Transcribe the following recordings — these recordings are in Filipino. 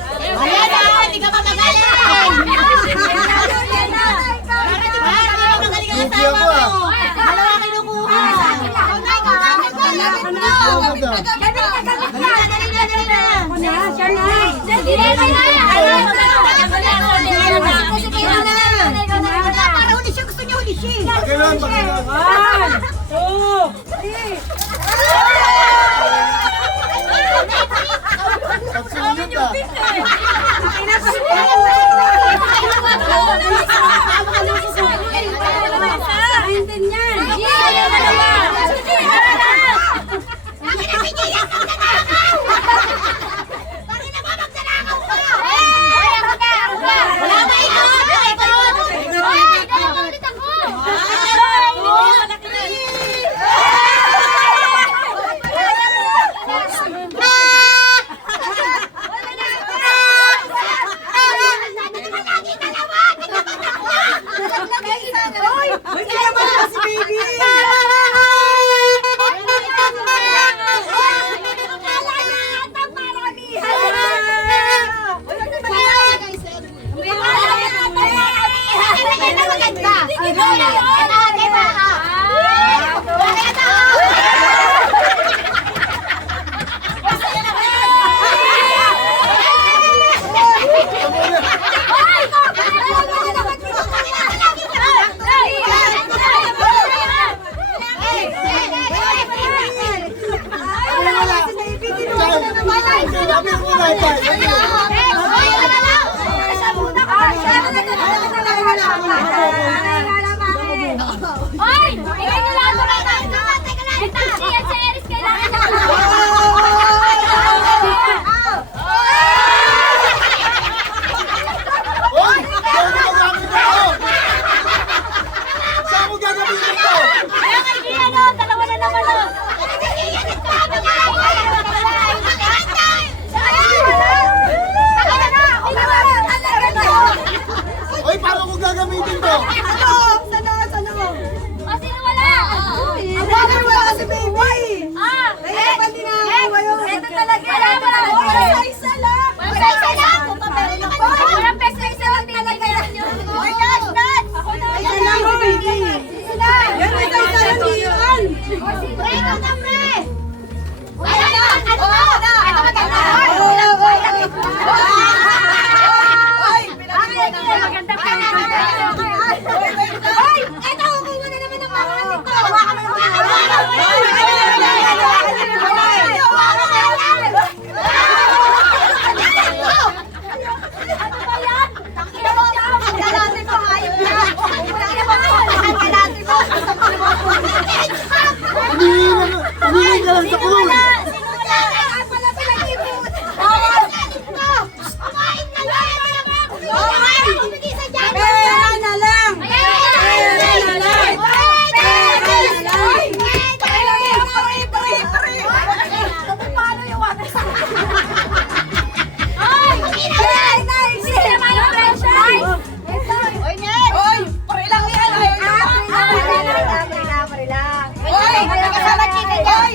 Hindi ka magagaling! Hindi ako ah. Dalawa kinukuha. Para huli siya, gusto niya huli siya. Pakilan, pakilan. 1, 2, 3. Pagsunod ah.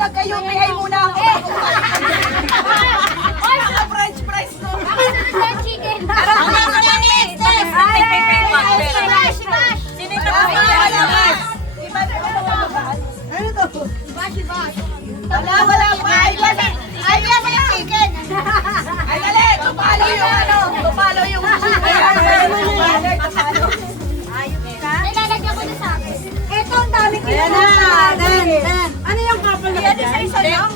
Nagka-UPI muna ako. French fries ko. Chicken. Sino ito? Ano to? Bash. Wala pa. Ay, yan yung chicken. Ay, dali. Tupalo yung ano. Tupalo yung nilalagyan ko na sa akin. Ito, ang dami ko. Ayan na. Ano yung kapal na dyan? Isa lang.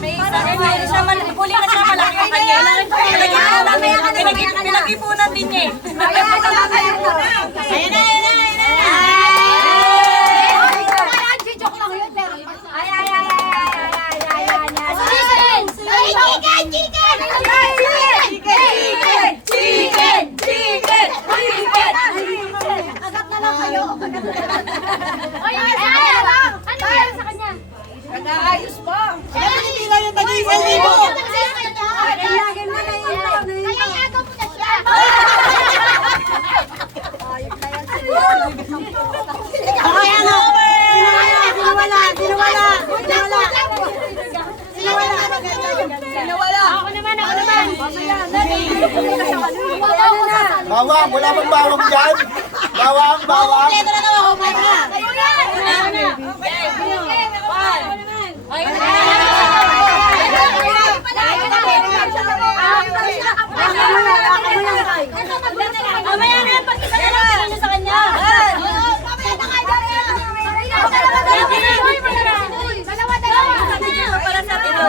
Huli na siya malaki. Pinag-ipunan din niya. Ayan na. Joke lang yun, pero ay. Chicken! Agad na lang kayo. Ano yan sa kanya? Nag-aayos pa. Hindi lang yung tag-iisang libo. Kaya agaw mo na siya. Bawang, wala bang bawang dyan? Bawang, bawang. Ito na naman, okay na. Mamaya na yan, pag-isa na lang tingnan niyo sa kanya. Para sa tilo.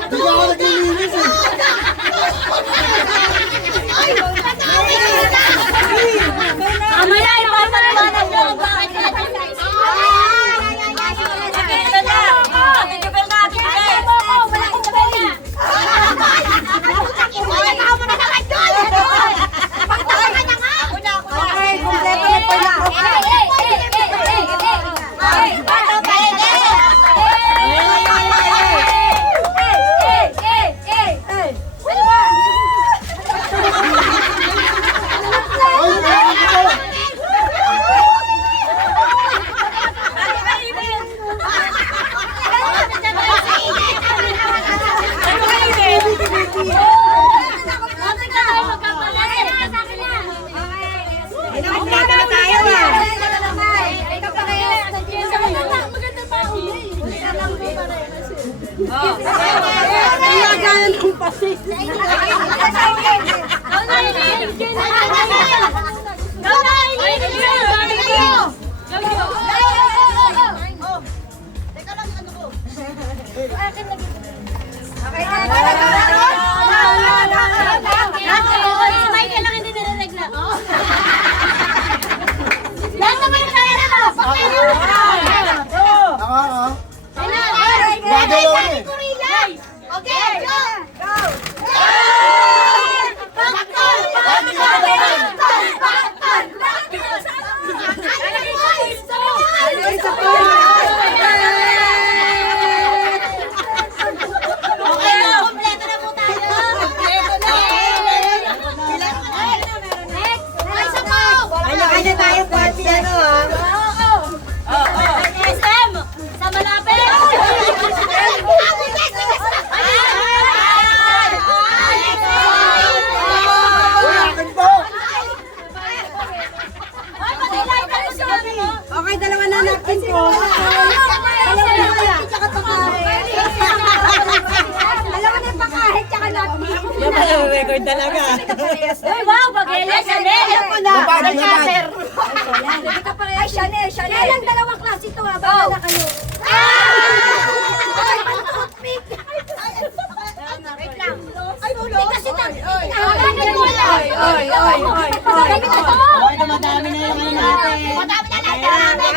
Hindi ka ako naglilinis eh. Mamaya, ipapaliwanag niyo kung bakit ka nag-size. Ito na. Ate Jubel na, Ate Jubel. Wala akong sabay. Okay, kumpleto na pala. Ay, ay, Ako, ako. Bagay yun eh. Okay, go! SM, sa malapit. Akin po. Okay, dalawa na napkin po. Dalawa na yung pakahit, tsaka napkin. Record talaga. Uy, wow, bagay Chanel. Labad, labad. Hindi ka pala. Ay, Chanel, Chanel. Yan ang dalawang klase ito ha. Baka na kayo. Ay, toothpick. Wait lang. Ay, toothpick kasi hinahawakan mo lang. Ay, madami na yung ano natin. Madami na natin.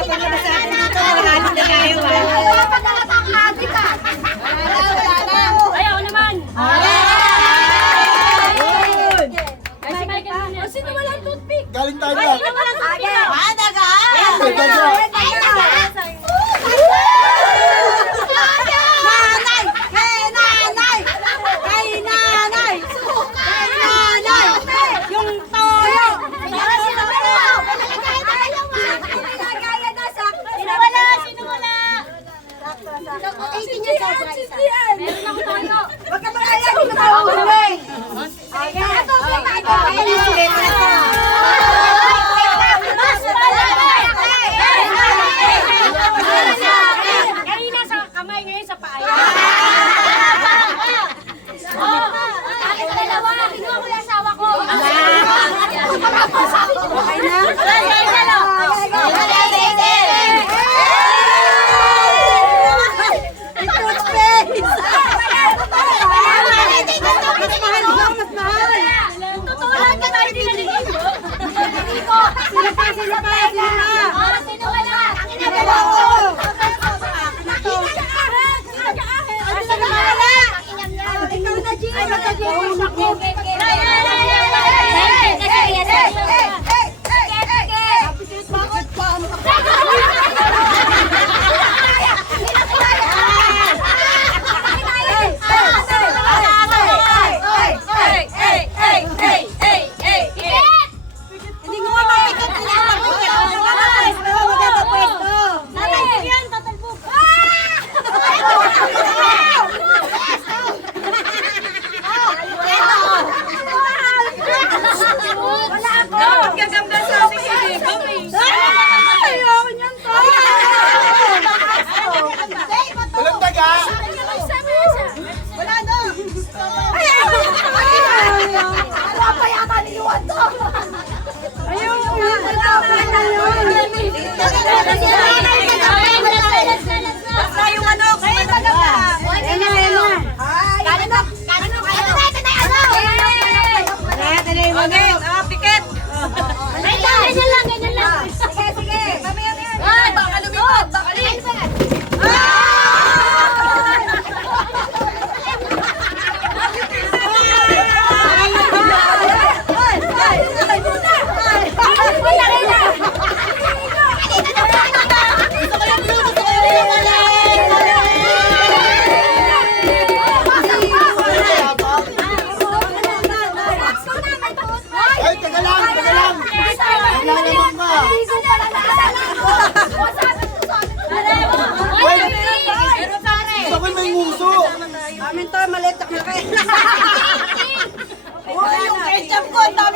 Marami na kayo. Wala pa talaga ang ate ka. Wala na. Ay, ako naman. Sino walang toothpick? Galing tayo Ay, na. sino walang toothpick? Daga. Ay, daga. Yung toyo. Sino wala? Sino wala? Meron ako toyo. Wag ka mag-alala, hindi ka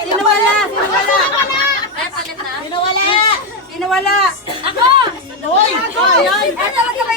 Sino wala? Sino wala? Sino wala? Sino wala? Ako! Hoy! Ay, talaga ba